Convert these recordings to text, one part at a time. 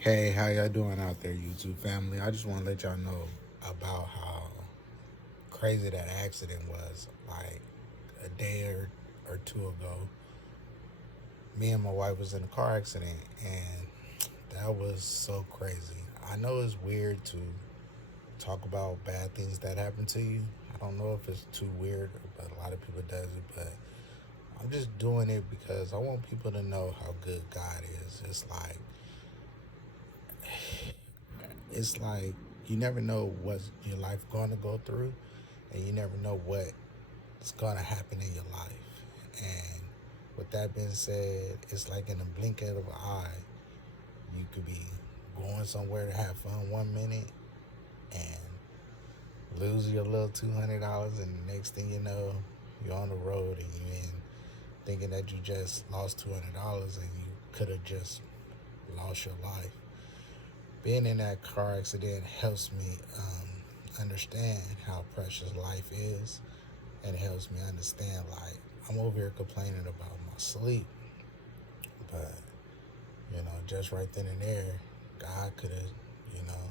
Hey, how y'all doing out there, YouTube family? I just want to let y'all know about how crazy that accident was. Like a day or two ago, me and my wife was in a car accident, and that was so crazy. I know it's weird to talk about bad things that happen to you. I don't know if it's too weird, but a lot of people does it. But I'm just doing it because I want people to know how good God is. It's like you never know what your life going to go through, and you never know what's going to happen in your life. And with that being said, it's like in a blink of an eye, you could be going somewhere to have fun 1 minute and lose your little $200, and the next thing you know, you're on the road and you in thinking that you just lost $200 and you could have just lost your life. Being in that car accident helps me understand how precious life is, and it helps me understand, like, I'm over here complaining about my sleep, but just right then and there, God could have, you know,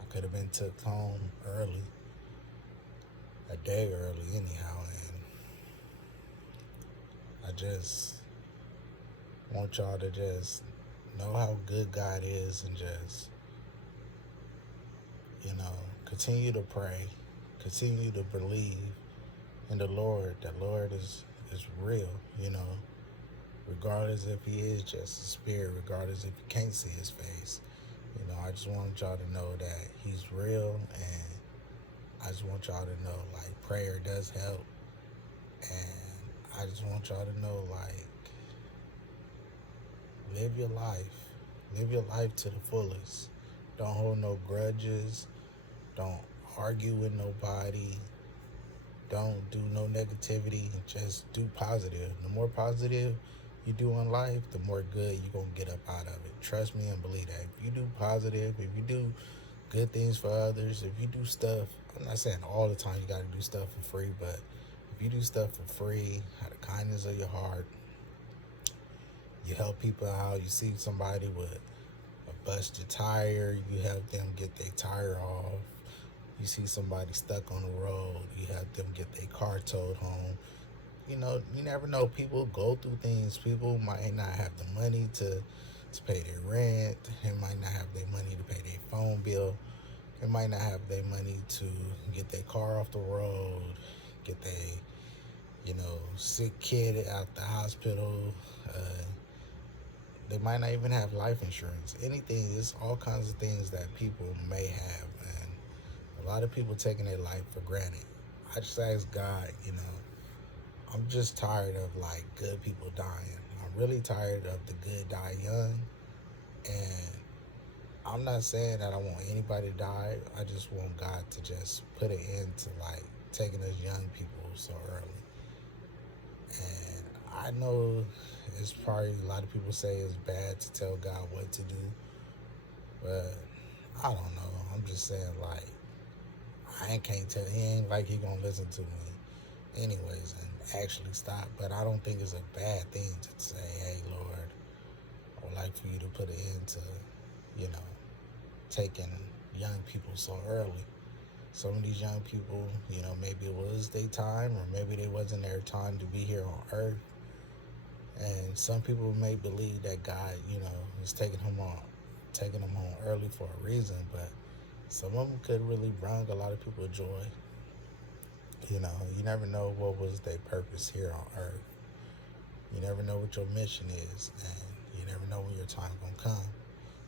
I could have been took home early, a day early anyhow, and I just want y'all to just know how good God is, and just, continue to pray, continue to believe in the Lord. The Lord is real, regardless if he is just a spirit, regardless if you can't see his face. I just want y'all to know that he's real, and I just want y'all to know, like, prayer does help. And I just want y'all to know, like, live your life. Live your life to the fullest. Don't hold no grudges. Don't argue with nobody. Don't do no negativity. Just do positive. The more positive you do in life, the more good you're going to get up out of it. Trust me and believe that. If you do positive, if you do good things for others, if you do stuff, I'm not saying all the time you got to do stuff for free, but if you do stuff for free, out of kindness of your heart, you help people out, you see somebody with a busted tire, you help them get their tire off. You see somebody stuck on the road, you help them get their car towed home. You never know. People go through things. People might not have the money to pay their rent. They might not have their money to pay their phone bill. They might not have their money to get their car off the road, get their, sick kid out the hospital. They might not even have life insurance. Anything, there's all kinds of things that people may have. And a lot of people taking their life for granted. I just ask God, I'm just tired of, like, good people dying. I'm really tired of the good die young. And I'm not saying that I want anybody to die. I just want God to just put an end to, like, taking us young people so early. And I know it's probably a lot of people say it's bad to tell God what to do, but I don't know. I'm just saying, like, can't tell. He ain't like he gonna listen to me anyways and actually stop. But I don't think it's a bad thing to say, hey, Lord, I would like for you to put an end to, you know, taking young people so early. Some of these young people, maybe it was their time, or maybe it wasn't their time to be here on earth. And some people may believe that God, is taking them home early for a reason, but some of them could really bring a lot of people joy. You never know what was their purpose here on earth. You never know what your mission is, and you never know when your time gonna come.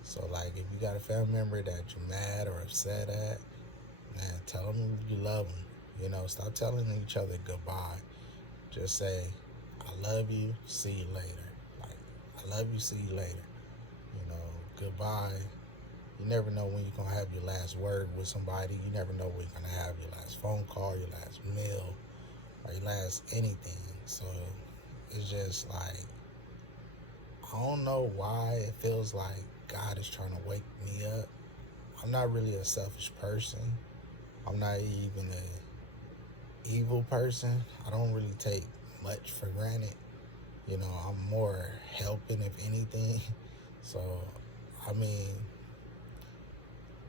So, like, if you got a family member that you're mad or upset at, man, tell them you love them. Stop telling each other goodbye. Just say, I love you, see you later. Like, I love you, see you later. Goodbye. You never know when you're going to have your last word with somebody. You never know when you're going to have your last phone call, your last meal, or your last anything. So it's just like, I don't know why it feels like God is trying to wake me up. I'm not really a selfish person. I'm not even a evil person. I don't really take much for granted. I'm more helping, if anything. So I mean,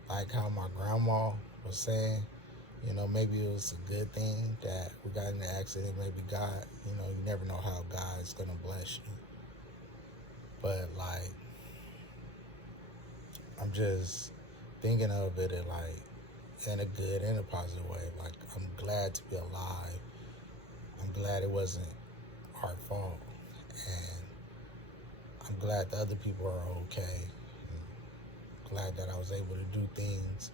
like how my grandma was saying, maybe it was a good thing that we got in the accident. Maybe God, you never know how God's gonna bless you. But like, I'm just thinking of it in a good and a positive way. Like, I'm glad to be alive. I'm glad it wasn't our fault, and I'm glad the other people are okay. I'm glad that I was able to do things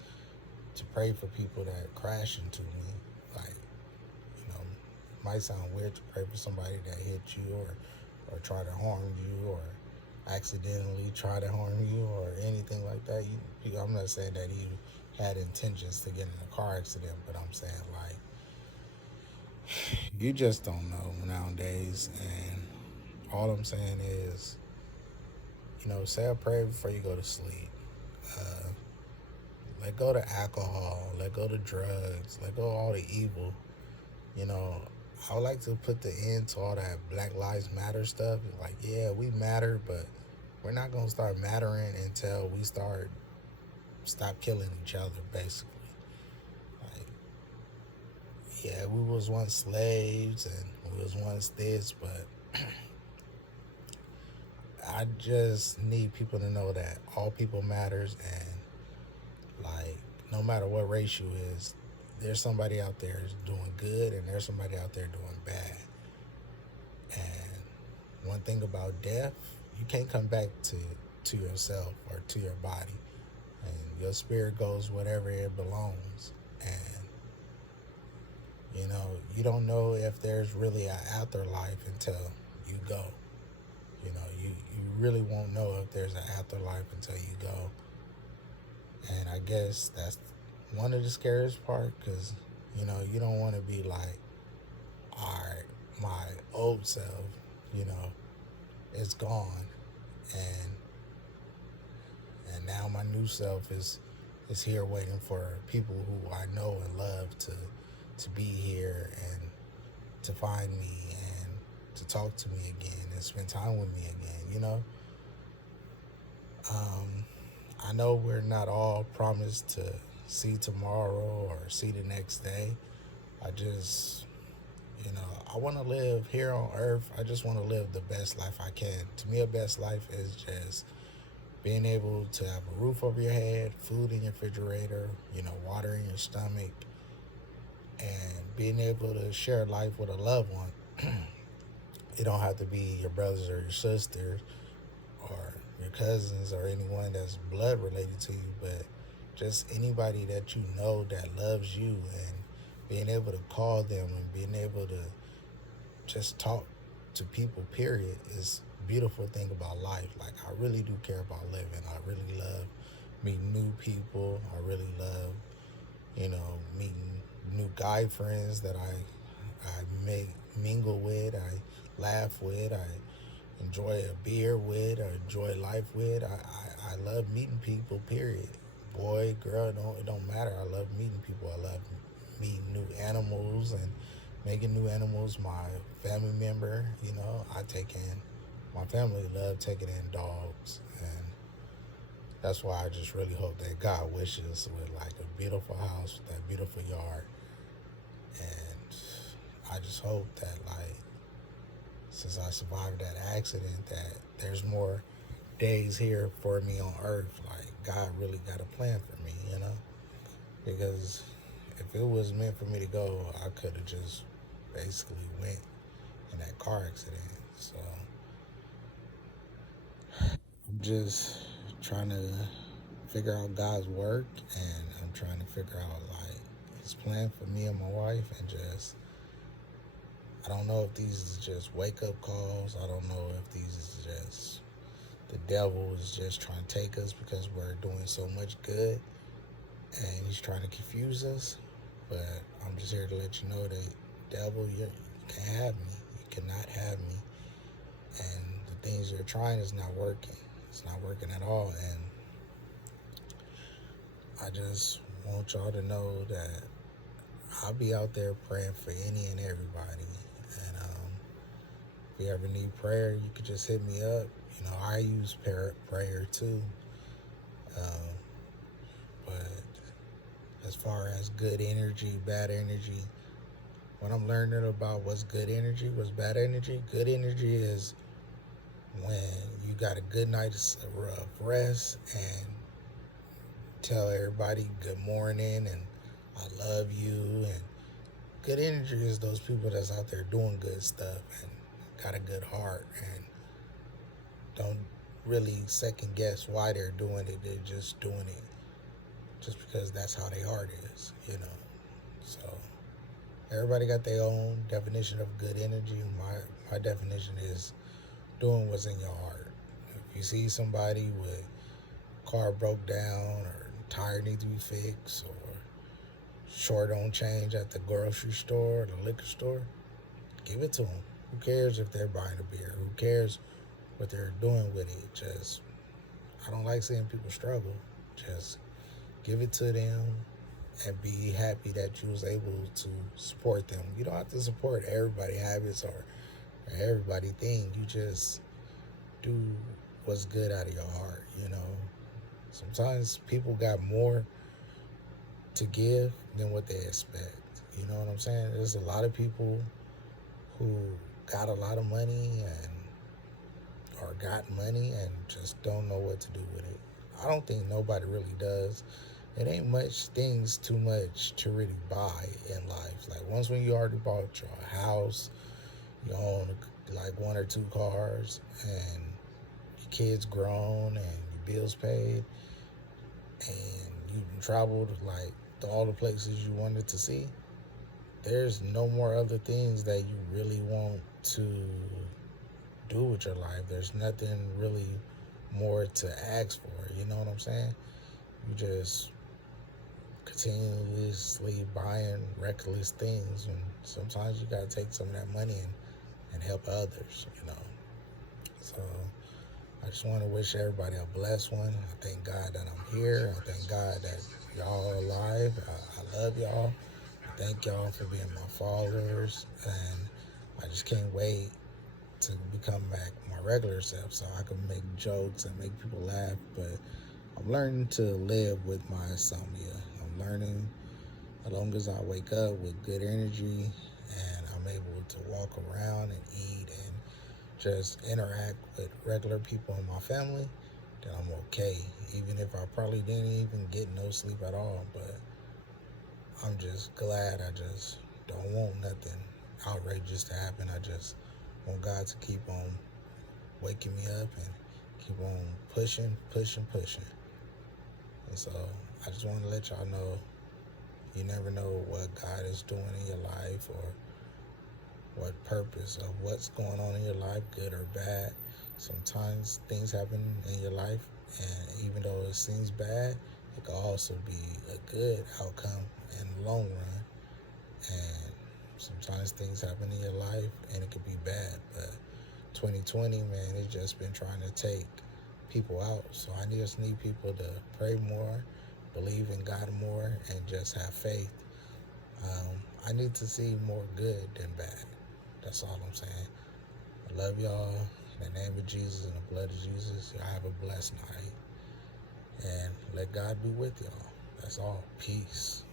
to pray for people that crash into me. Like, it might sound weird to pray for somebody that hit you or try to harm you or accidentally try to harm you or anything like that. I'm not saying that you had intentions to get in a car accident, but I'm saying like you just don't know nowadays. And all I'm saying is, say a prayer before you go to sleep. Uh, Let go to alcohol. Let go to drugs. Let go of all the evil. You know, I would like to put the end to all that Black Lives Matter stuff. Like, yeah, we matter, but we're not gonna start mattering until we stop killing each other. Basically, like, yeah, we was once slaves and we was once this, but I just need people to know that all people matters, and like, no matter what race you is, there's somebody out there doing good and there's somebody out there doing bad. And one thing about death, you can't come back to yourself or to your body. And your spirit goes wherever it belongs. And you don't know if there's really an afterlife until you go. You really won't know if there's an afterlife until you go. And I guess that's one of the scariest part, because you don't want to be like, all right, my old self, you know, is gone, and now my new self is here waiting for people who I know and love to be here and to find me and to talk to me again and spend time with me again. I know we're not all promised to see tomorrow or see the next day. I just, I want to live here on earth. I just want to live the best life I can. To me, a best life is just being able to have a roof over your head, food in your refrigerator, water in your stomach, and being able to share life with a loved one. It don't have to be your brothers or your sisters or your cousins or anyone that's blood related to you, but just anybody that you know that loves you, and being able to call them and being able to just talk to people, period, is a beautiful thing about life. Like, I really do care about living. I really love meeting new people. I really love, meeting new guy friends that I make mingle with, I laugh with, I enjoy a beer with, I enjoy life with. I love meeting people, period. Boy, girl, it don't matter. I love meeting people. I love meeting new animals and making new animals my family member. My family love taking in dogs, and that's why I just really hope that God wishes with like a beautiful house with that beautiful yard. And I just hope that, like, since I survived that accident, that there's more days here for me on earth. Like, God really got a plan for me, because if it was meant for me to go, I could have just basically went in that car accident. So I'm just trying to figure out God's work, and I'm trying to figure out like his plan for me and my wife, and just, I don't know if these is just wake up calls. I don't know if these is just the devil is just trying to take us because we're doing so much good and he's trying to confuse us. But I'm just here to let you know that, devil, you can't have me. You cannot have me. And the things you're trying is not working. It's not working at all. And I just want y'all to know that I'll be out there praying for any and everybody. And if you ever need prayer, you could just hit me up. I use prayer too. Um, but as far as good energy, bad energy, what I'm learning about what's good energy, what's bad energy, good energy is when you got a good night's of rest and tell everybody good morning and I love you. And good energy is those people that's out there doing good stuff and got a good heart and don't really second guess why they're doing it. They're just doing it just because that's how their heart is, you know. So everybody got their own definition of good energy. My definition is doing what's in your heart. If you see somebody with car broke down or tire needs to be fixed or short on change at the grocery store or the liquor store, give it to them. Who cares if they're buying a beer? Who cares what they're doing with it? Just, I don't like seeing people struggle. Just give it to them and be happy that you was able to support them. You don't have to support everybody's habits or everybody thing. You just do what's good out of your heart, you know. Sometimes people got more to give than what they expect. You know what I'm saying? There's a lot of people who got a lot of money and or got money and just don't know what to do with it. I don't think nobody really does. It ain't much things too much to really buy in life. Like once when you already bought your house, you own like one or two cars, and your kids grown and your bills paid, and you traveled like to all the places you wanted to see. There's no more other things that you really want to do with your life. There's nothing really more to ask for. You know what I'm saying? You just continuously buying reckless things, and sometimes you gotta take some of that money and help others, you know. So I just want to wish everybody a blessed one. I thank God that I'm here. I thank God that y'all are alive. I love y'all. I thank y'all for being my followers, and I just can't wait to become back my regular self so I can make jokes and make people laugh. But I'm learning to live with my insomnia. I'm learning as long as I wake up with good energy and I'm able to walk around and eat and just interact with regular people in my family, then I'm okay. Even if I probably didn't even get no sleep at all. But I'm just glad. I just don't want nothing outrageous to happen. I just want God to keep on waking me up and keep on pushing. And so I just want to let y'all know, you never know what God is doing in your life or what purpose of what's going on in your life, good or bad. Sometimes things happen in your life, and even though it seems bad, it could also be a good outcome in the long run. And sometimes things happen in your life and it could be bad, but 2020, man, it's just been trying to take people out. So I just need people to pray more, believe in God more, and just have faith. I need to see more good than bad. That's all I'm saying. I love y'all. In the name of Jesus and the blood of Jesus, y'all have a blessed night. And let God be with y'all. That's all. Peace.